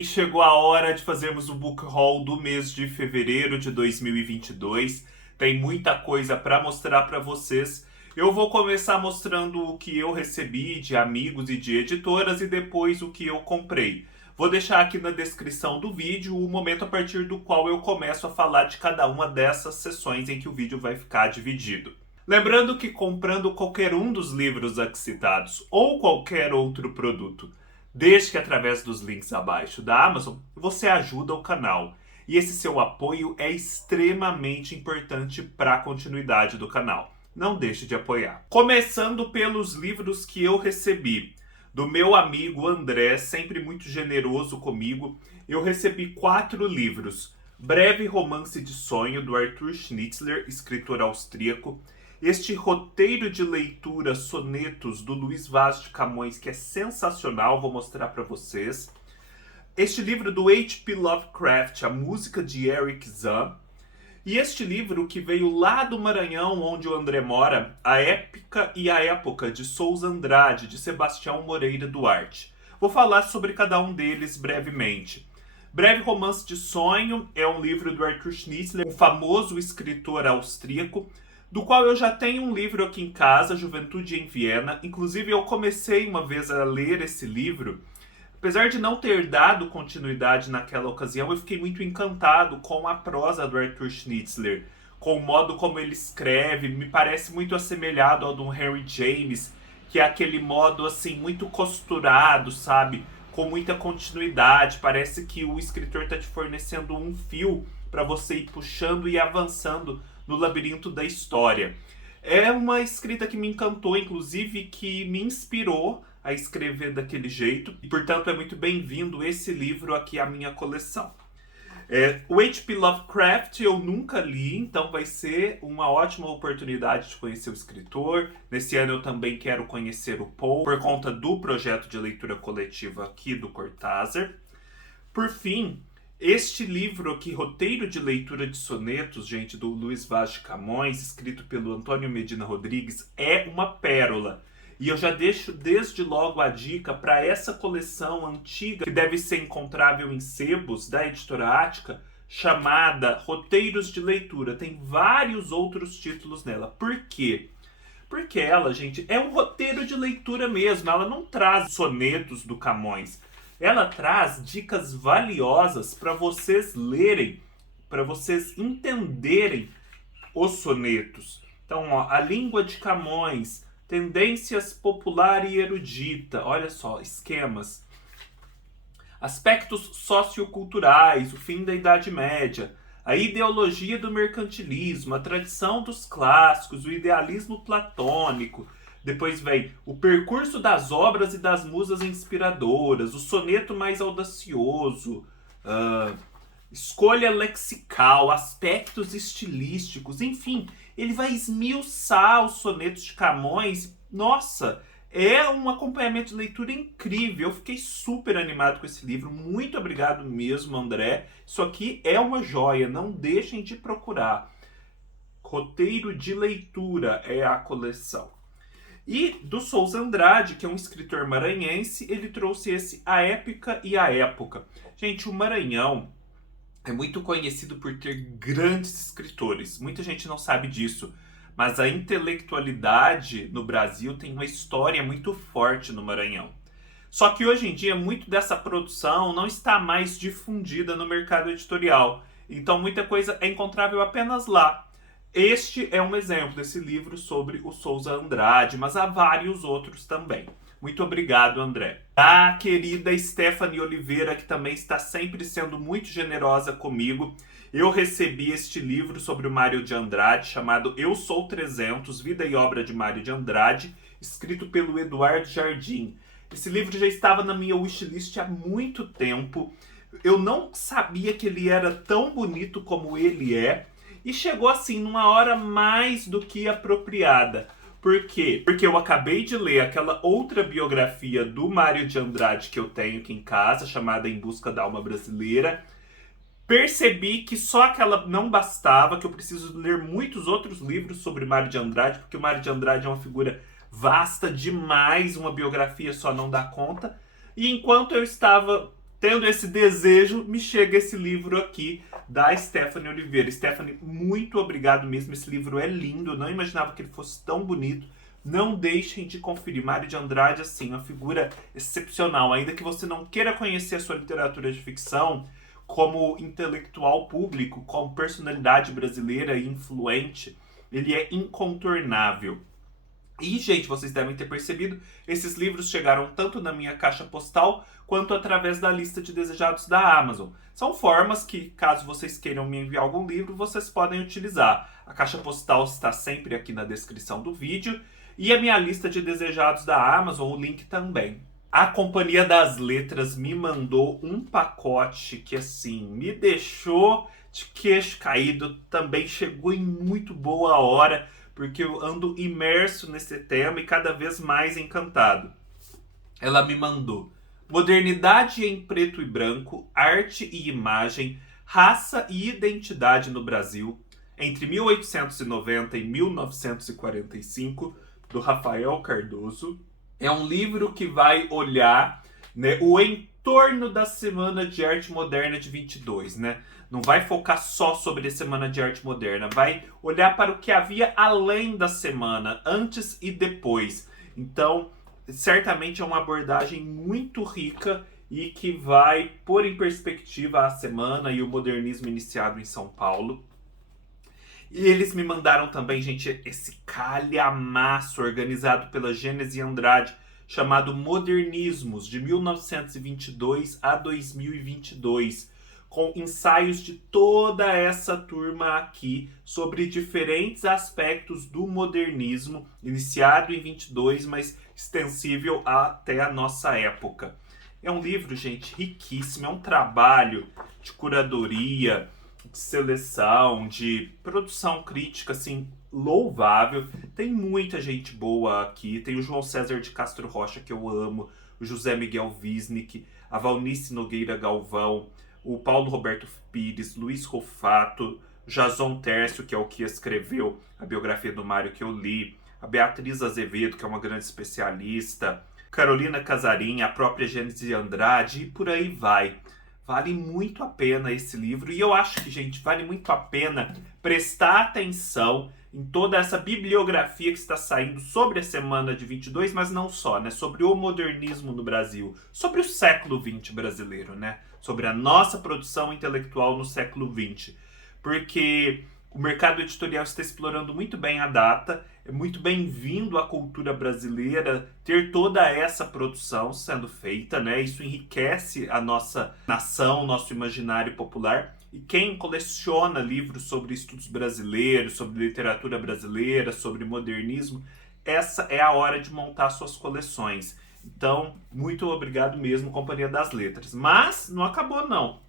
Chegou a hora de fazermos o book haul do mês de fevereiro de 2022. Tem muita coisa para mostrar para vocês. Eu vou começar mostrando o que eu recebi de amigos e de editoras e depois o que eu comprei. Vou deixar aqui na descrição do vídeo o momento a partir do qual eu começo a falar de cada uma dessas sessões em que o vídeo vai ficar dividido. Lembrando que comprando qualquer um dos livros aqui citados ou qualquer outro produto, desde que através dos links abaixo da Amazon, você ajuda o canal. E esse seu apoio é extremamente importante para a continuidade do canal. Não deixe de apoiar. Começando pelos livros que eu recebi. Do meu amigo André, sempre muito generoso comigo, eu recebi 4 livros. Breve Romance de Sonho, do Arthur Schnitzler, escritor austríaco. Este roteiro de leitura sonetos do Luís Vaz de Camões, que é sensacional, vou mostrar para vocês. Este livro do H.P. Lovecraft, A Música de Eric Zahn. E este livro que veio lá do Maranhão, onde o André mora, A Épica e a Época, de Souza Andrade, de Sebastião Moreira Duarte. Vou falar sobre cada um deles brevemente. Breve Romance de Sonho é um livro do Arthur Schnitzler, um famoso escritor austríaco, do qual eu já tenho um livro aqui em casa, Juventude em Viena. Inclusive, eu comecei uma vez a ler esse livro. Apesar de não ter dado continuidade naquela ocasião, eu fiquei muito encantado com a prosa do Arthur Schnitzler, com o modo como ele escreve. Me parece muito assemelhado ao do Henry James, que é aquele modo assim muito costurado, sabe? Com muita continuidade. Parece que o escritor está te fornecendo um fio para você ir puxando e avançando no labirinto da história. É uma escrita que me encantou, inclusive que me inspirou a escrever daquele jeito, e portanto é muito bem-vindo esse livro aqui à minha coleção. O H.P. Lovecraft eu nunca li, então vai ser uma ótima oportunidade de conhecer o escritor. Nesse ano eu também quero conhecer o Poe, por conta do projeto de leitura coletiva aqui do Cortázar. Por fim, este livro aqui, Roteiro de Leitura de Sonetos, gente, do Luís Vaz de Camões, escrito pelo Antônio Medina Rodrigues, é uma pérola. E eu já deixo desde logo a dica para essa coleção antiga, que deve ser encontrável em sebos, da editora Ática, chamada Roteiros de Leitura. Tem vários outros títulos nela. Por quê? Porque ela, gente, é um roteiro de leitura mesmo. Ela não traz sonetos do Camões. Ela traz dicas valiosas para vocês lerem, para vocês entenderem os sonetos. Então, ó, a língua de Camões, tendências popular e erudita, olha só, esquemas. Aspectos socioculturais, o fim da Idade Média, a ideologia do mercantilismo, a tradição dos clássicos, o idealismo platônico. Depois vem o percurso das obras e das musas inspiradoras, o soneto mais audacioso, escolha lexical, aspectos estilísticos, enfim, ele vai esmiuçar os sonetos de Camões. Nossa, é um acompanhamento de leitura incrível. Eu fiquei super animado com esse livro. Muito obrigado mesmo, André. Isso aqui é uma joia, não deixem de procurar. Roteiro de Leitura é a coleção. E do Souza Andrade, que é um escritor maranhense, ele trouxe esse A Épica e a Época. Gente, o Maranhão é muito conhecido por ter grandes escritores. Muita gente não sabe disso. Mas a intelectualidade no Brasil tem uma história muito forte no Maranhão. Só que hoje em dia, muito dessa produção não está mais difundida no mercado editorial. Então, muita coisa é encontrável apenas lá. Este é um exemplo desse livro sobre o Souza Andrade, mas há vários outros também. Muito obrigado, André. A querida Stephanie Oliveira, que também está sempre sendo muito generosa comigo. Eu recebi este livro sobre o Mário de Andrade, chamado Eu Sou 300, Vida e Obra de Mário de Andrade, escrito pelo Eduardo Jardim. Esse livro já estava na minha wishlist há muito tempo. Eu não sabia que ele era tão bonito como ele é. E chegou assim, numa hora mais do que apropriada. Por quê? Porque eu acabei de ler aquela outra biografia do Mário de Andrade que eu tenho aqui em casa, chamada Em Busca da Alma Brasileira. Percebi que só aquela não bastava, que eu preciso ler muitos outros livros sobre Mário de Andrade, porque o Mário de Andrade é uma figura vasta demais, uma biografia só não dá conta. E enquanto eu estava tendo esse desejo, me chega esse livro aqui da Stephanie Oliveira. Stephanie, muito obrigado mesmo. Esse livro é lindo. Eu não imaginava que ele fosse tão bonito. Não deixem de conferir. Mário de Andrade, assim, uma figura excepcional. Ainda que você não queira conhecer a sua literatura de ficção, como intelectual público, como personalidade brasileira e influente, ele é incontornável. E, gente, vocês devem ter percebido, esses livros chegaram tanto na minha caixa postal quanto através da lista de desejados da Amazon. São formas que, caso vocês queiram me enviar algum livro, vocês podem utilizar. A caixa postal está sempre aqui na descrição do vídeo e a minha lista de desejados da Amazon, o link também. A Companhia das Letras me mandou um pacote que, assim, me deixou de queixo caído. Também chegou em muito boa hora, porque eu ando imerso nesse tema e cada vez mais encantado. Ela me mandou Modernidade em Preto e Branco, Arte e Imagem, Raça e Identidade no Brasil, entre 1890 e 1945, do Rafael Cardoso. É um livro que vai olhar, né, o entorno da Semana de Arte Moderna de 22, né? Não vai focar só sobre a Semana de Arte Moderna, vai olhar para o que havia além da semana, antes e depois. Então, certamente é uma abordagem muito rica e que vai pôr em perspectiva a semana e o modernismo iniciado em São Paulo. E eles me mandaram também, gente, esse calhamaço organizado pela Gênese Andrade, chamado Modernismos, de 1922 a 2022, com ensaios de toda essa turma aqui sobre diferentes aspectos do modernismo, iniciado em 22, mas extensível até a nossa época. É um livro, gente, riquíssimo, é um trabalho de curadoria, de seleção, de produção crítica, assim, louvável. Tem muita gente boa aqui. Tem o João César de Castro Rocha, que eu amo, o José Miguel Wisnik, a Valnice Nogueira Galvão, o Paulo Roberto Pires, Luiz Rufato, Jason Tércio, que é o que escreveu a biografia do Mário que eu li, a Beatriz Azevedo, que é uma grande especialista, Carolina Casarim, a própria Gênese Andrade, e por aí vai. Vale muito a pena esse livro. E eu acho que, gente, vale muito a pena prestar atenção em toda essa bibliografia que está saindo sobre a Semana de 22, mas não só, né? Sobre o modernismo no Brasil, sobre o século XX brasileiro, né? Sobre a nossa produção intelectual no século XX. Porque o mercado editorial está explorando muito bem a data. É muito bem-vindo à cultura brasileira ter toda essa produção sendo feita, né? Isso enriquece a nossa nação, nosso imaginário popular. E quem coleciona livros sobre estudos brasileiros, sobre literatura brasileira, sobre modernismo, essa é a hora de montar suas coleções. Então, muito obrigado mesmo, Companhia das Letras. Mas não acabou, não.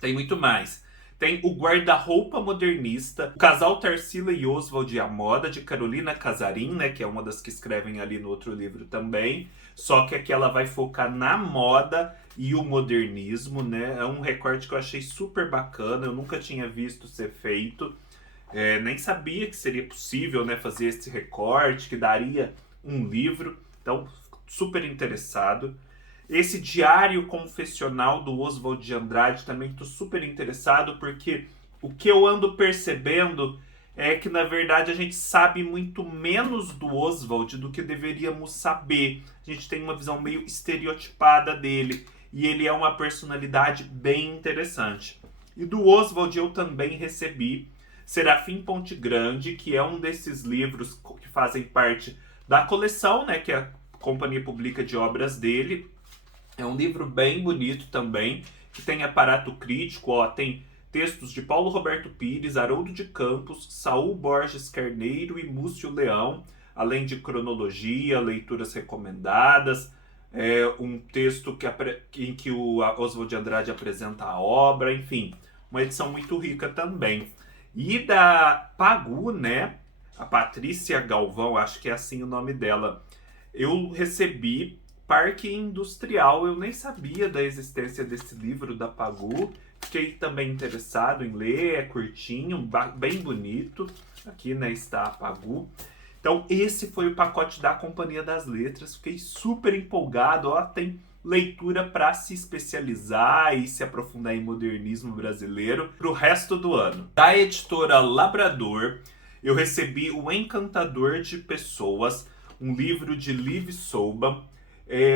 Tem muito mais. Tem o Guarda-Roupa Modernista, o Casal Tarsila e Oswald e a Moda, de Carolina Casarim, né, que é uma das que escrevem ali no outro livro também. Só que aqui ela vai focar na moda e o modernismo, né? É um recorte que eu achei super bacana, eu nunca tinha visto ser feito. Nem sabia que seria possível, né, fazer esse recorte, que daria um livro. Então, super interessado. Esse Diário Confessional do Oswald de Andrade também estou super interessado, porque o que eu ando percebendo é que, na verdade, a gente sabe muito menos do Oswald do que deveríamos saber. A gente tem uma visão meio estereotipada dele, e ele é uma personalidade bem interessante. E do Oswald eu também recebi Serafim Ponte Grande, que é um desses livros que fazem parte da coleção, né, que a companhia publica de obras dele. É um livro bem bonito também, que tem aparato crítico, ó, tem textos de Paulo Roberto Pires, Haroldo de Campos, Saul Borges Carneiro e Múcio Leão, além de cronologia, leituras recomendadas, um texto em que o Oswald de Andrade apresenta a obra, enfim, uma edição muito rica também. E da Pagu, né, a Patrícia Galvão, acho que é assim o nome dela, eu recebi Parque Industrial. Eu nem sabia da existência desse livro da Pagu. Fiquei também interessado em ler, é curtinho, bem bonito. Aqui, né, está a Pagu. Então, esse foi o pacote da Companhia das Letras. Fiquei super empolgado. Ó, tem leitura para se especializar e se aprofundar em modernismo brasileiro para o resto do ano. Da editora Labrador, eu recebi O Encantador de Pessoas, um livro de Liv Solban.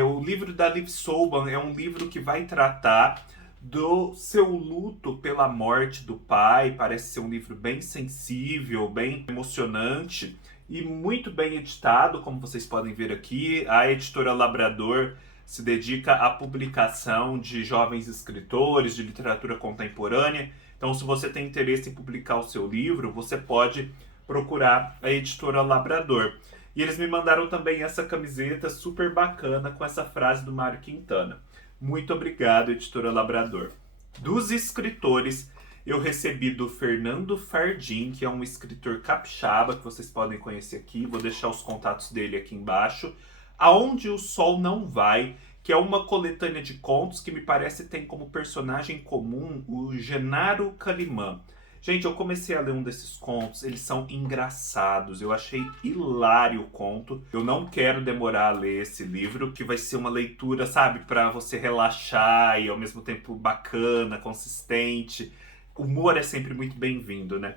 O livro da Liv Solban é um livro que vai tratar do seu luto pela morte do pai. Parece ser um livro bem sensível, bem emocionante e muito bem editado, como vocês podem ver aqui. A editora Labrador se dedica à publicação de jovens escritores de literatura contemporânea. Então, se você tem interesse em publicar o seu livro, você pode procurar a editora Labrador. E eles me mandaram também essa camiseta super bacana com essa frase do Mário Quintana. Muito obrigado, editora Labrador. Dos escritores, eu recebi do Fernando Fardim, que é um escritor capixaba, que vocês podem conhecer aqui. Vou deixar os contatos dele aqui embaixo. Aonde o Sol Não Vai, que é uma coletânea de contos que me parece tem como personagem comum o Genaro Calimã. Gente, eu comecei a ler um desses contos, eles são engraçados, eu achei hilário o conto. Eu não quero demorar a ler esse livro, que vai ser uma leitura, sabe, para você relaxar e ao mesmo tempo bacana, consistente. O humor é sempre muito bem-vindo, né?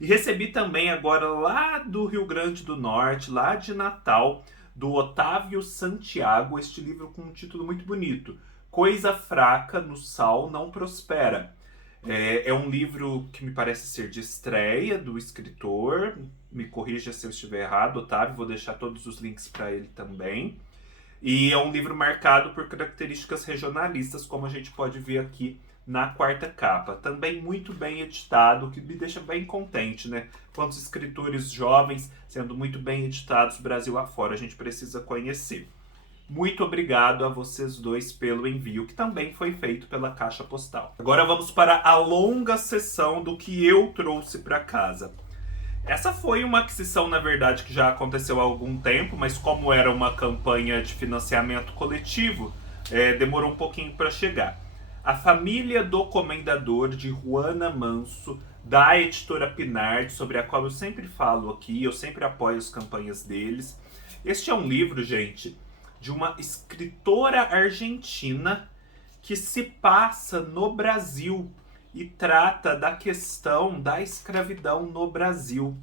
E recebi também agora lá do Rio Grande do Norte, lá de Natal, do Otávio Santiago, este livro com um título muito bonito, Coisa Fraca no Sal Não Prospera. É um livro que me parece ser de estreia do escritor. Me corrija se eu estiver errado, Otávio. Vou deixar todos os links para ele também. E é um livro marcado por características regionalistas, como a gente pode ver aqui na quarta capa. Também muito bem editado, que me deixa bem contente, né? Quantos escritores jovens sendo muito bem editados Brasil afora, a gente precisa conhecer. Muito obrigado a vocês dois pelo envio, que também foi feito pela Caixa Postal. Agora vamos para a longa sessão do que eu trouxe para casa. Essa foi uma aquisição, na verdade, que já aconteceu há algum tempo, mas como era uma campanha de financiamento coletivo, demorou um pouquinho para chegar. A Família do Comendador, de Ruana Manso, da editora Pinard, sobre a qual eu sempre falo aqui, eu sempre apoio as campanhas deles. Este é um livro, gente, de uma escritora argentina que se passa no Brasil e trata da questão da escravidão no Brasil.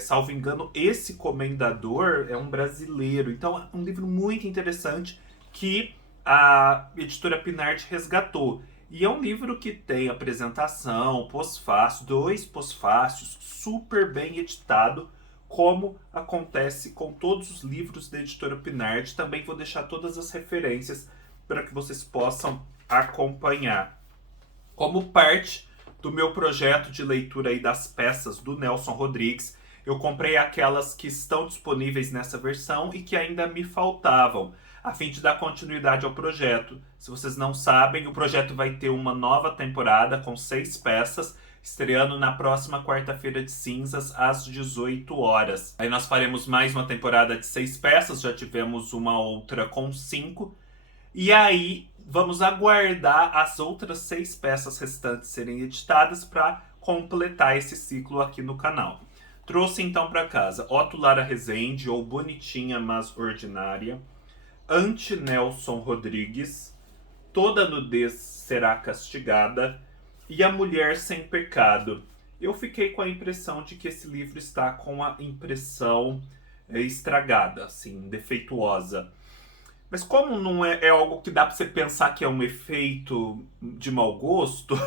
Salvo engano, esse comendador é um brasileiro. Então é um livro muito interessante que a editora Pinard resgatou. E é um livro que tem apresentação, pós-fácio, 2 pós-fácios, super bem editado, como acontece com todos os livros da editora Pinard. Também vou deixar todas as referências para que vocês possam acompanhar. Como parte do meu projeto de leitura aí das peças do Nelson Rodrigues, eu comprei aquelas que estão disponíveis nessa versão e que ainda me faltavam, a fim de dar continuidade ao projeto. Se vocês não sabem, o projeto vai ter uma nova temporada com 6 peças, estreando na próxima quarta-feira de cinzas, às 18 horas. Aí nós faremos mais uma temporada de 6 peças, já tivemos uma outra com 5. E aí vamos aguardar as outras 6 peças restantes serem editadas para completar esse ciclo aqui no canal. Trouxe então para casa Otto Lara Rezende, ou Bonitinha Mas Ordinária, Ante-Nelson Rodrigues, Toda Nudez Será Castigada e A Mulher Sem Pecado. Eu fiquei com a impressão de que esse livro está com a impressão estragada, assim, defeituosa. Mas como não é algo que dá para você pensar que é um efeito de mau gosto,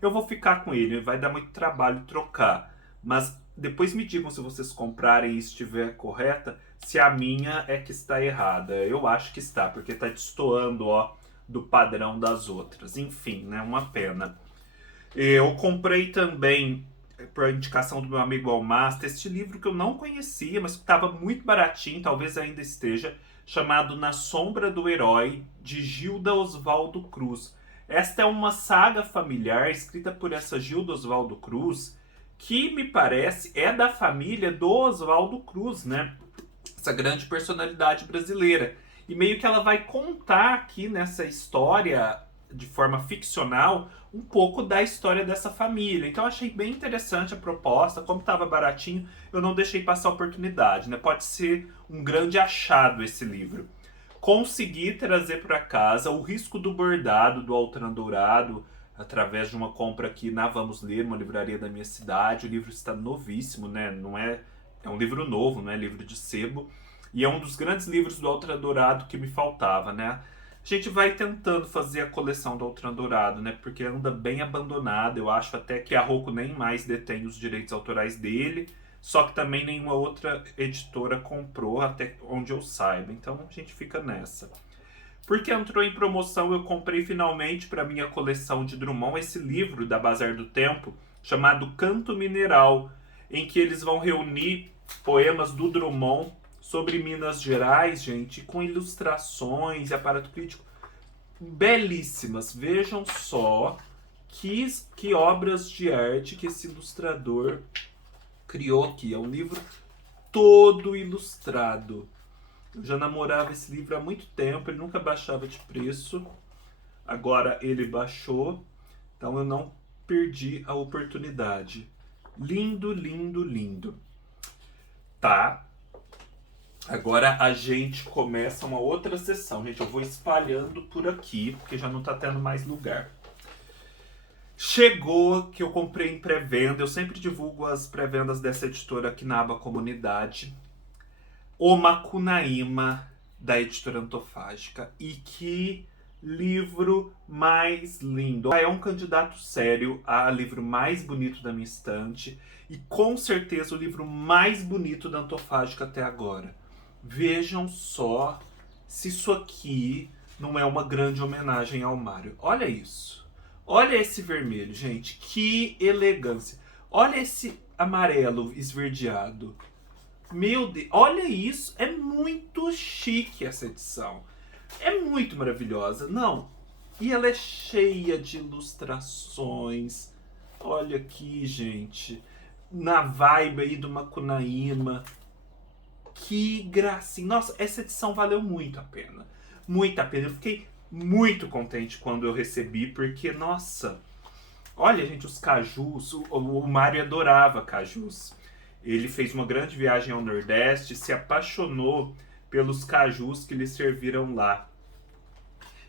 eu vou ficar com ele. Vai dar muito trabalho trocar. Mas depois me digam, se vocês comprarem e estiver correta, se a minha é que está errada. Eu acho que está, porque está destoando, ó, do padrão das outras. Enfim, né? Uma pena. Eu comprei também, por indicação do meu amigo Almasta, este livro que eu não conhecia, mas que estava muito baratinho, talvez ainda esteja, chamado Na Sombra do Herói, de Gilda Oswaldo Cruz. Esta é uma saga familiar escrita por essa Gilda Oswaldo Cruz, que me parece é da família do Oswaldo Cruz, né? Essa grande personalidade brasileira. E meio que ela vai contar aqui nessa história, de forma ficcional, um pouco da história dessa família. Então eu achei bem interessante a proposta. Como estava baratinho, eu não deixei passar a oportunidade, né? Pode ser um grande achado esse livro. consegui trazer para casa O Risco do Bordado, do Altran Dourado, através de uma compra aqui na Vamos Ler, uma livraria da minha cidade. O livro está novíssimo, né? Não é, é um livro novo, não é livro de sebo. E é um dos grandes livros do Altran Dourado que me faltava, né? A gente vai tentando fazer a coleção do Altran Dourado, né? Porque anda bem abandonada. Eu acho até que a Rocco nem mais detém os direitos autorais dele. Só que também nenhuma outra editora comprou, até onde eu saiba. Então a gente fica nessa. Porque entrou em promoção, eu comprei finalmente para minha coleção de Drummond esse livro da Bazar do Tempo, chamado Canto Mineral, em que eles vão reunir poemas do Drummond sobre Minas Gerais, gente, com ilustrações e aparato crítico belíssimas. Vejam só que obras de arte que esse ilustrador criou aqui. É um livro todo ilustrado. Eu já namorava esse livro há muito tempo, ele nunca baixava de preço. Agora ele baixou, então eu não perdi a oportunidade. Lindo, lindo, lindo. Tá? Agora a gente começa uma outra sessão. Gente, eu vou espalhando por aqui, porque já não tá tendo mais lugar. Chegou que eu comprei em pré-venda. Eu sempre divulgo as pré-vendas dessa editora aqui na aba Comunidade. O Macunaíma, da editora Antofágica. E que livro mais lindo. É um candidato sério a livro mais bonito da minha estante. E com certeza o livro mais bonito da Antofágica até agora. Vejam só se isso aqui não é uma grande homenagem ao Mário. Olha isso. Olha esse vermelho, gente. Que elegância. Olha esse amarelo esverdeado. Meu Deus. Olha isso. É muito chique essa edição. É muito maravilhosa. Não. E ela é cheia de ilustrações. Olha aqui, gente. Na vibe aí do Macunaíma. Que gracinha. Nossa, essa edição valeu muito a pena. Muito a pena. Eu fiquei muito contente quando eu recebi, porque, nossa... Olha, gente, os cajus. O Mário adorava cajus. Ele fez uma grande viagem ao Nordeste, se apaixonou pelos cajus que lhe serviram lá.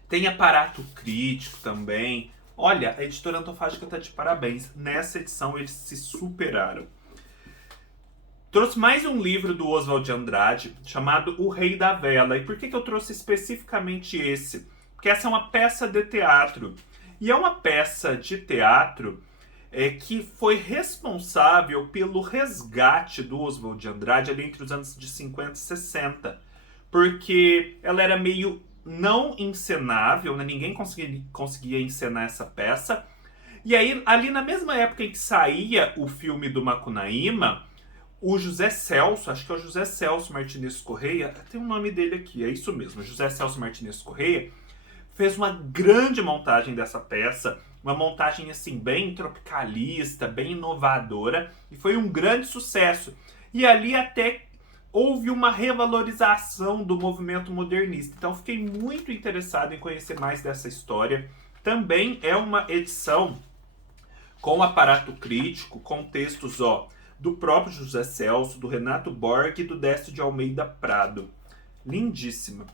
Tem aparato crítico também. Olha, a editora Antofágica tá de parabéns. Nessa edição eles se superaram. Trouxe mais um livro do Oswald de Andrade, chamado O Rei da Vela. E por que eu trouxe especificamente esse? Porque essa é uma peça de teatro. E é uma peça de teatro que foi responsável pelo resgate do Oswald de Andrade ali entre os anos de 50 e 60. Porque ela era meio não encenável, né? Ninguém conseguia encenar essa peça. E aí, ali na mesma época em que saía o filme do Macunaíma, o José Celso, acho que é o José Celso Martinez Correia, tem o nome dele aqui, é isso mesmo, José Celso Martinez Correia, fez uma grande montagem dessa peça, uma montagem assim bem tropicalista, bem inovadora, e foi um grande sucesso. E ali até houve uma revalorização do movimento modernista. Então fiquei muito interessado em conhecer mais dessa história. Também é uma edição com aparato crítico, com textos, do próprio José Celso, do Renato Borg e do Décio de Almeida Prado. Lindíssima.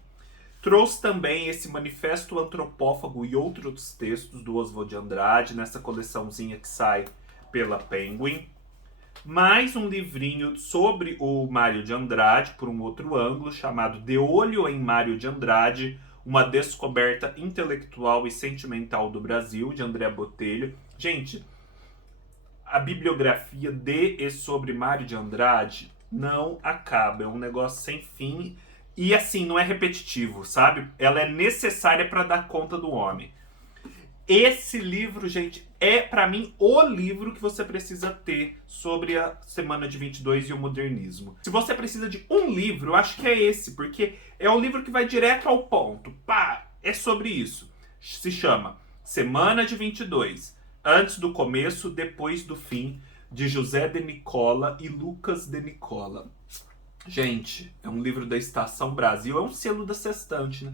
Trouxe também esse Manifesto Antropófago e outros textos do Oswald de Andrade, nessa coleçãozinha que sai pela Penguin. Mais um livrinho sobre o Mário de Andrade, por um outro ângulo, chamado De Olho em Mário de Andrade, uma descoberta intelectual e sentimental do Brasil, de André Botelho. Gente, a bibliografia de e sobre Mário de Andrade não acaba. É um negócio sem fim. E assim, não é repetitivo, sabe? Ela é necessária para dar conta do homem. Esse livro, gente, é para mim o livro que você precisa ter sobre a Semana de 22 e o modernismo. Se você precisa de um livro, eu acho que é esse, porque é um livro que vai direto ao ponto. Pá, é sobre isso. Se chama Semana de 22. Antes do começo, depois do fim, de José de Nicola e Lucas de Nicola. Gente, é um livro da Estação Brasil, é um selo da Sextante, né?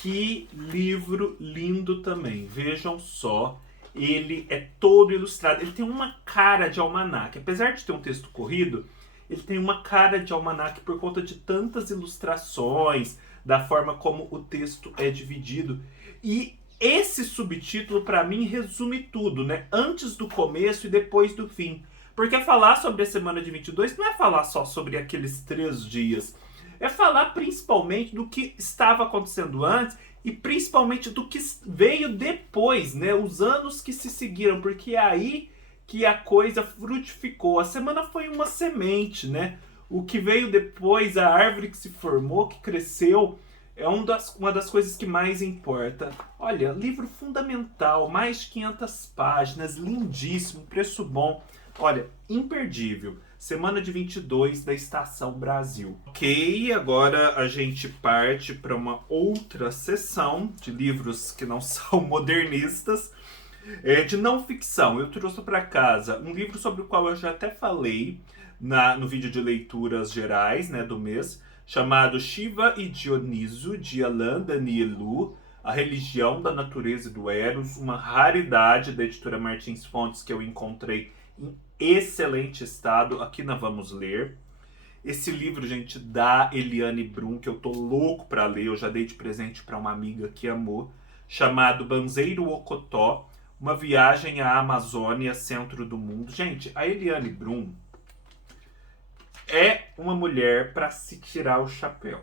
Que livro lindo também. Vejam só, ele é todo ilustrado. Ele tem uma cara de almanaque. Apesar de ter um texto corrido, ele tem uma cara de almanaque por conta de tantas ilustrações, da forma como o texto é dividido. E esse subtítulo, para mim, resume tudo, né? Antes do começo e depois do fim. Porque falar sobre a semana de 22 não é falar só sobre aqueles 3 dias. É falar principalmente do que estava acontecendo antes e principalmente do que veio depois, né? Os anos que se seguiram, porque é aí que a coisa frutificou. A semana foi uma semente, né? O que veio depois, a árvore que se formou, que cresceu, é uma das coisas que mais importa. Olha, livro fundamental, mais de 500 páginas, lindíssimo, preço bom. Olha, imperdível. Semana de 22 da Estação Brasil. Ok, agora a gente parte para uma outra sessão de livros que não são modernistas, de não ficção. Eu trouxe para casa um livro sobre o qual eu já até falei no vídeo de leituras gerais, né, do mês, chamado Shiva e Dioniso, de Alain Danielou, A Religião da Natureza e do Eros, uma raridade da editora Martins Fontes que eu encontrei em excelente estado. Aqui nós vamos ler. Esse livro, gente, da Eliane Brum, que eu tô louco para ler, eu já dei de presente para uma amiga que amou, chamado Banzeiro Ocotó, uma viagem à Amazônia, centro do mundo. Gente, a Eliane Brum é uma mulher para se tirar o chapéu.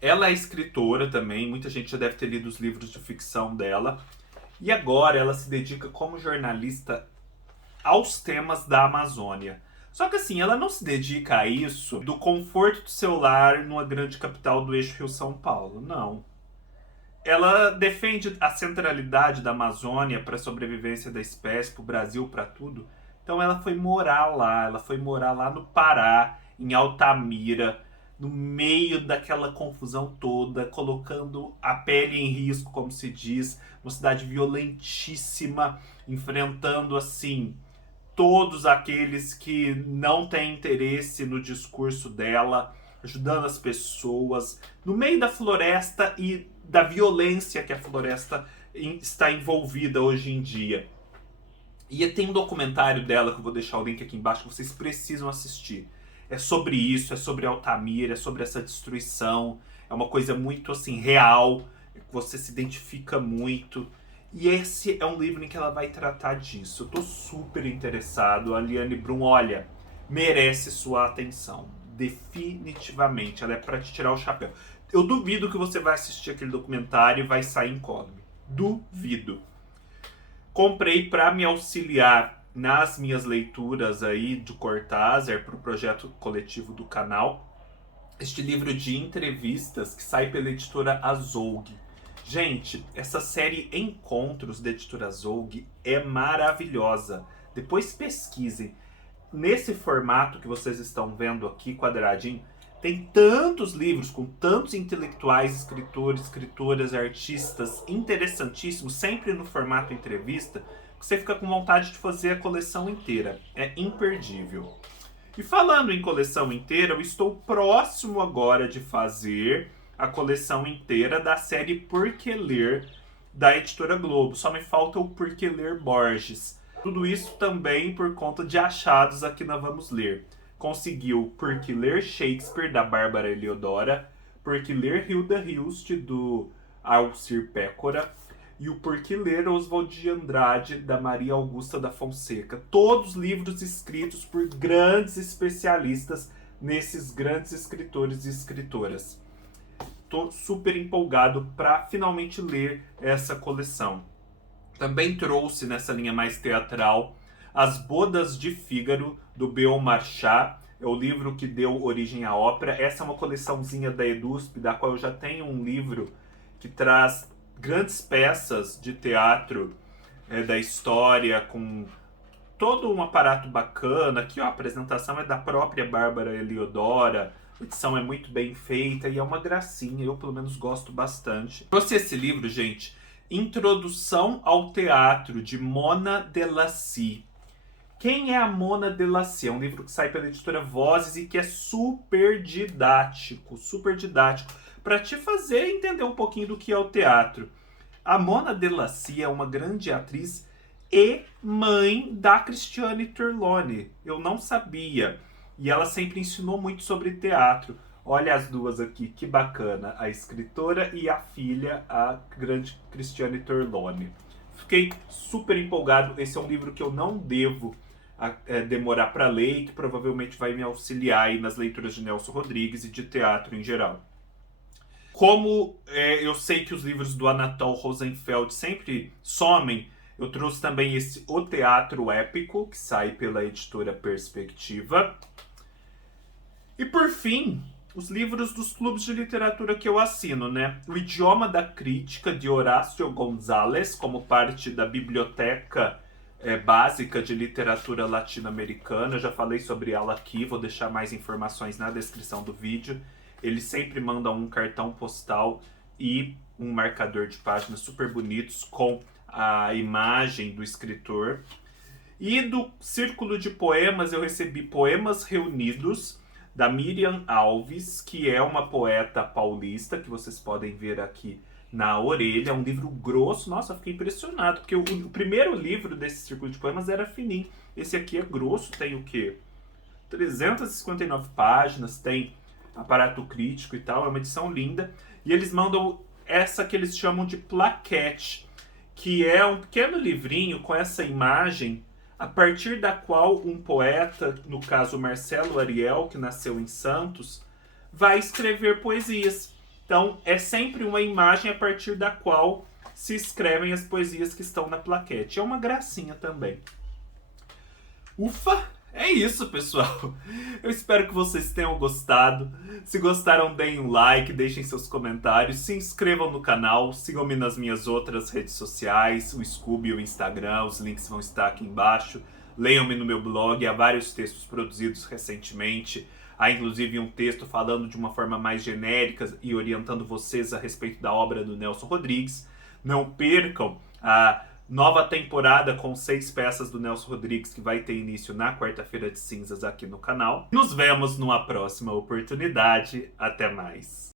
Ela é escritora também, muita gente já deve ter lido os livros de ficção dela. E agora ela se dedica como jornalista aos temas da Amazônia. Só que assim, ela não se dedica a isso do conforto do seu lar numa grande capital do eixo Rio-São Paulo, não. Ela defende a centralidade da Amazônia para a sobrevivência da espécie, para o Brasil, para tudo. Então ela foi morar lá no Pará, em Altamira, no meio daquela confusão toda, colocando a pele em risco, como se diz, uma cidade violentíssima, enfrentando assim todos aqueles que não têm interesse no discurso dela, ajudando as pessoas, no meio da floresta e da violência que a floresta está envolvida hoje em dia. E tem um documentário dela, que eu vou deixar o link aqui embaixo, que vocês precisam assistir. É sobre isso, é sobre Altamira, é sobre essa destruição. É uma coisa muito assim real, que você se identifica muito. E esse é um livro em que ela vai tratar disso. Eu tô super interessado. A Eliane Brum, olha, merece sua atenção. Definitivamente. Ela é pra te tirar o chapéu. Eu duvido que você vai assistir aquele documentário e vai sair incólume. Duvido. Comprei para me auxiliar nas minhas leituras aí de Cortázar para o projeto coletivo do canal. Este livro de entrevistas que sai pela editora Azougue. Gente, essa série Encontros da editora Azougue é maravilhosa. Depois pesquisem. Nesse formato que vocês estão vendo aqui, quadradinho, tem tantos livros com tantos intelectuais, escritores, escritoras, artistas interessantíssimos, sempre no formato entrevista, que você fica com vontade de fazer a coleção inteira. É imperdível. E falando em coleção inteira, eu estou próximo agora de fazer a coleção inteira da série Por Que Ler, da editora Globo. Só me falta o Por Que Ler Borges. Tudo isso também por conta de achados aqui na Vamos Ler. Conseguiu Por Que Ler Shakespeare, da Bárbara Eliodora, Por Que Ler Hilda Hilst, do Alcir Pécora, e o Por Que Ler Oswald de Andrade, da Maria Augusta da Fonseca. Todos livros escritos por grandes especialistas nesses grandes escritores e escritoras. Estou super empolgado para finalmente ler essa coleção. Também trouxe nessa linha mais teatral As Bodas de Fígaro, do Béon Marchand. É o livro que deu origem à ópera. Essa é uma coleçãozinha da EDUSP, da qual eu já tenho um livro que traz grandes peças de teatro da história, com todo um aparato bacana. Aqui ó, a apresentação é da própria Bárbara Eliodora. A edição é muito bem feita e é uma gracinha. Eu, pelo menos, gosto bastante. Trouxe esse livro, gente, Introdução ao Teatro, de Mona Delacy. Quem é a Mona Delacy? É um livro que sai pela editora Vozes e que é super didático para te fazer entender um pouquinho do que é o teatro. A Mona Delacy é uma grande atriz e mãe da Cristiane Torlone. Eu não sabia. E ela sempre ensinou muito sobre teatro. Olha as duas aqui, que bacana. A escritora e a filha, a grande Cristiane Torlone. Fiquei super empolgado. Esse é um livro que eu não devo demorar para ler e que provavelmente vai me auxiliar aí nas leituras de Nelson Rodrigues e de teatro em geral. Como eu sei que os livros do Anatol Rosenfeld sempre somem, eu trouxe também esse O Teatro Épico, que sai pela editora Perspectiva. E por fim, os livros dos clubes de literatura que eu assino, né? O Idioma da Crítica, de Horácio Gonzalez, como parte da biblioteca básica de literatura latino-americana. Eu já falei sobre ela aqui, vou deixar mais informações na descrição do vídeo. Eles sempre mandam um cartão postal e um marcador de páginas super bonitos com a imagem do escritor. E do Círculo de Poemas eu recebi Poemas Reunidos, da Miriam Alves, que é uma poeta paulista, que vocês podem ver aqui na orelha. É um livro grosso. Nossa, eu fiquei impressionado, porque o primeiro livro desse Círculo de Poemas era fininho. Esse aqui é grosso, tem o quê? 359 páginas, tem aparato crítico e tal, é uma edição linda. E eles mandam essa que eles chamam de plaquete, que é um pequeno livrinho com essa imagem a partir da qual um poeta, no caso Marcelo Ariel, que nasceu em Santos, vai escrever poesias. Então, é sempre uma imagem a partir da qual se escrevem as poesias que estão na plaquete. É uma gracinha também. Ufa! É isso, pessoal. Eu espero que vocês tenham gostado. Se gostaram, deem um like, deixem seus comentários, se inscrevam no canal, sigam-me nas minhas outras redes sociais, o Scooby e o Instagram, os links vão estar aqui embaixo. Leiam-me no meu blog, há vários textos produzidos recentemente. Há inclusive um texto falando de uma forma mais genérica e orientando vocês a respeito da obra do Nelson Rodrigues. Não percam a nova temporada com 6 peças do Nelson Rodrigues, que vai ter início na quarta-feira de cinzas aqui no canal. Nos vemos numa próxima oportunidade. Até mais.